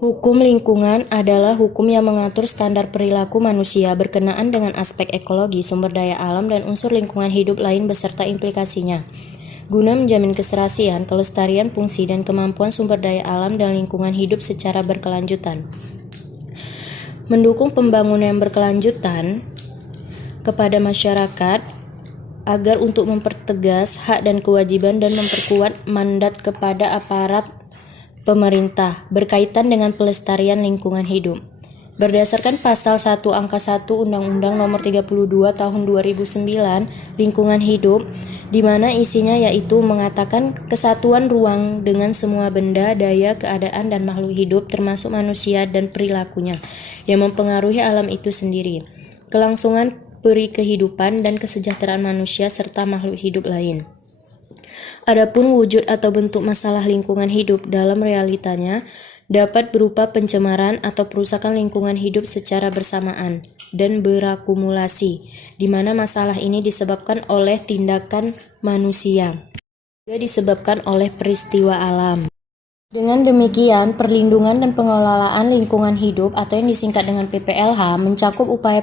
Hukum lingkungan adalah hukum yang mengatur standar perilaku manusia berkenaan dengan aspek ekologi, sumber daya alam, dan unsur lingkungan hidup lain beserta implikasinya, guna menjamin keserasian, kelestarian fungsi, dan kemampuan sumber daya alam dan lingkungan hidup secara berkelanjutan. Mendukung pembangunan yang berkelanjutan kepada masyarakat agar untuk mempertegas hak dan kewajiban dan memperkuat mandat kepada aparat pemerintah berkaitan dengan pelestarian lingkungan hidup. Berdasarkan pasal 1 angka 1 Undang-Undang Nomor 32 Tahun 2009 Lingkungan Hidup, di mana isinya yaitu mengatakan kesatuan ruang dengan semua benda, daya, keadaan, dan makhluk hidup termasuk manusia dan perilakunya yang mempengaruhi alam itu sendiri, kelangsungan peri kehidupan dan kesejahteraan manusia serta makhluk hidup lain. Adapun wujud atau bentuk masalah lingkungan hidup dalam realitanya dapat berupa pencemaran atau perusakan lingkungan hidup secara bersamaan dan berakumulasi, di mana masalah ini disebabkan oleh tindakan manusia, juga disebabkan oleh peristiwa alam. Dengan demikian, perlindungan dan pengelolaan lingkungan hidup atau yang disingkat dengan PPLH mencakup upaya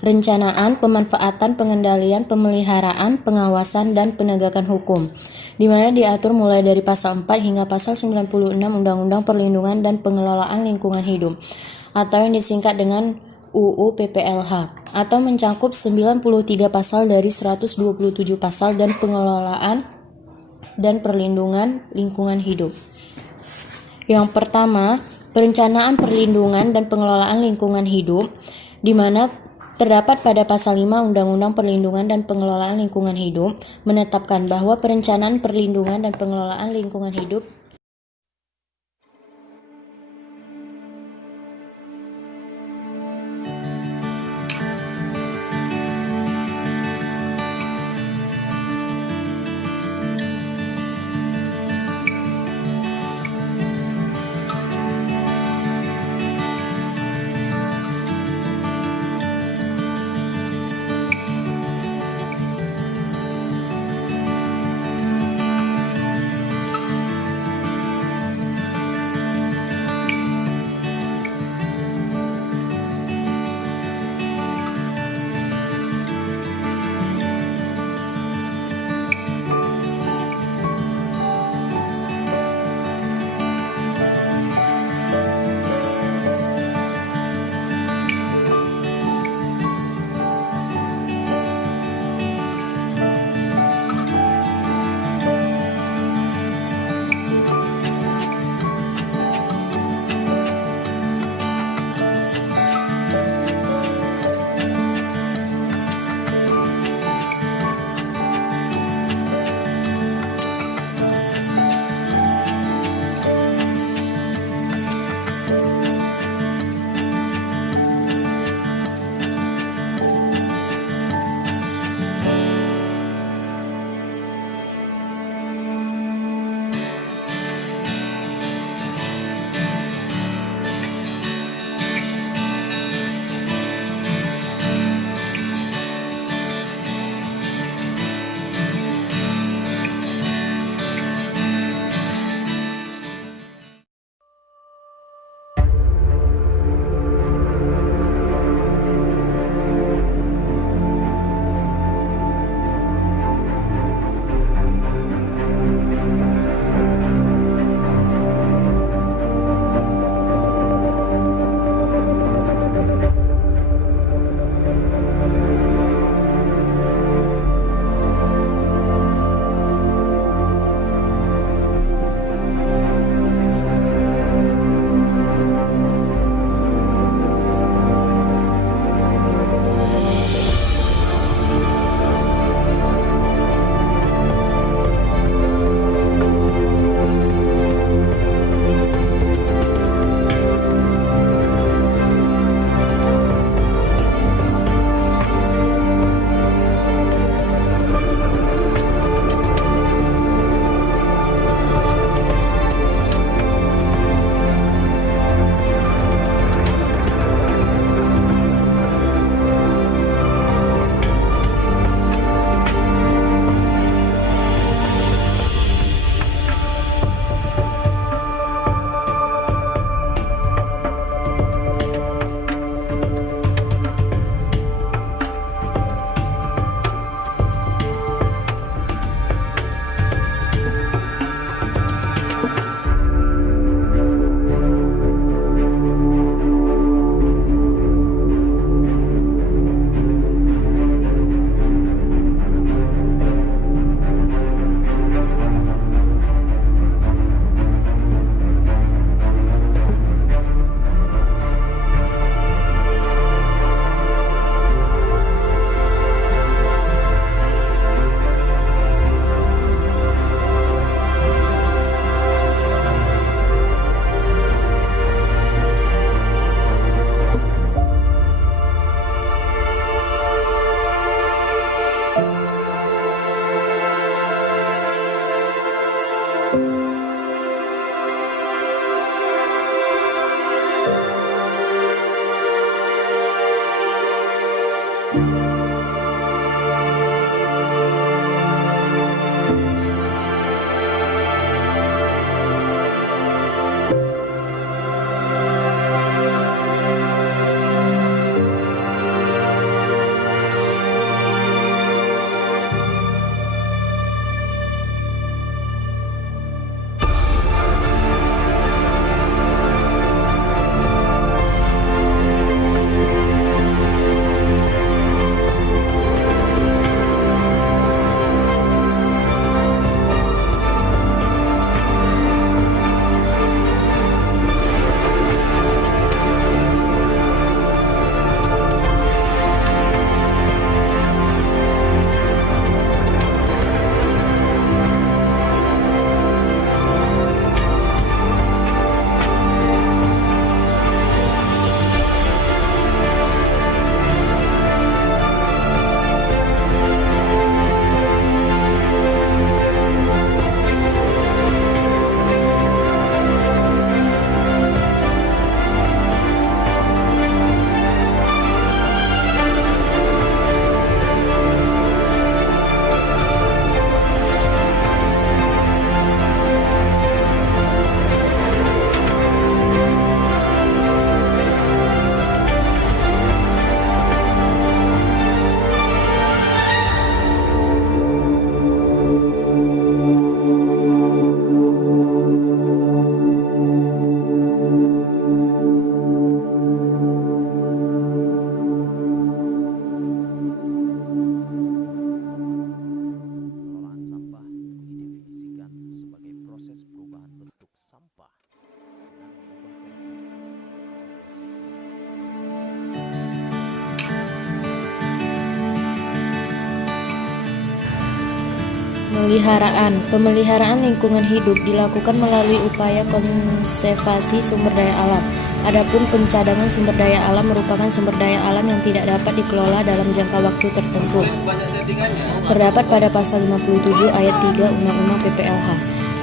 perencanaan, pemanfaatan, pengendalian, pemeliharaan, pengawasan, dan penegakan hukum, di mana diatur mulai dari pasal 4 hingga pasal 96 Undang-Undang Perlindungan dan Pengelolaan Lingkungan Hidup atau yang disingkat dengan UU PPLH, atau mencakup 93 pasal dari 127 pasal dan pengelolaan dan perlindungan lingkungan hidup. Yang pertama, perencanaan perlindungan dan pengelolaan lingkungan hidup, di mana terdapat pada pasal 5 Undang-Undang Perlindungan dan Pengelolaan Lingkungan Hidup menetapkan bahwa perencanaan perlindungan dan pengelolaan lingkungan hidup Pemeliharaan lingkungan hidup dilakukan melalui upaya konservasi sumber daya alam. Adapun pencadangan sumber daya alam merupakan sumber daya alam yang tidak dapat dikelola dalam jangka waktu tertentu. Terdapat pada pasal 57 ayat 3 Undang-Undang PPLH.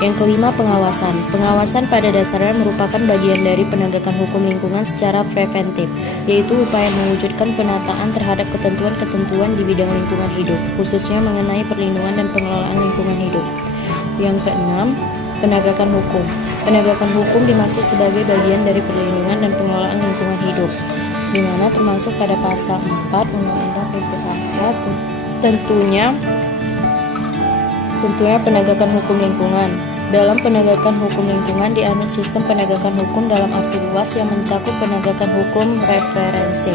Yang kelima, pengawasan. Pengawasan pada dasarnya merupakan bagian dari penegakan hukum lingkungan secara preventif, yaitu upaya mewujudkan penataan terhadap ketentuan-ketentuan di bidang lingkungan hidup, khususnya mengenai perlindungan dan pengelolaan lingkungan hidup. Yang keenam, penegakan hukum. Penegakan hukum dimaksud sebagai bagian dari perlindungan dan pengelolaan lingkungan hidup, di mana termasuk pada pasal 4 Undang-Undang PPLH. Tentunya penegakan hukum lingkungan. Dalam penegakan hukum lingkungan dianut sistem penegakan hukum dalam arti luas yang mencakup penegakan hukum referensi.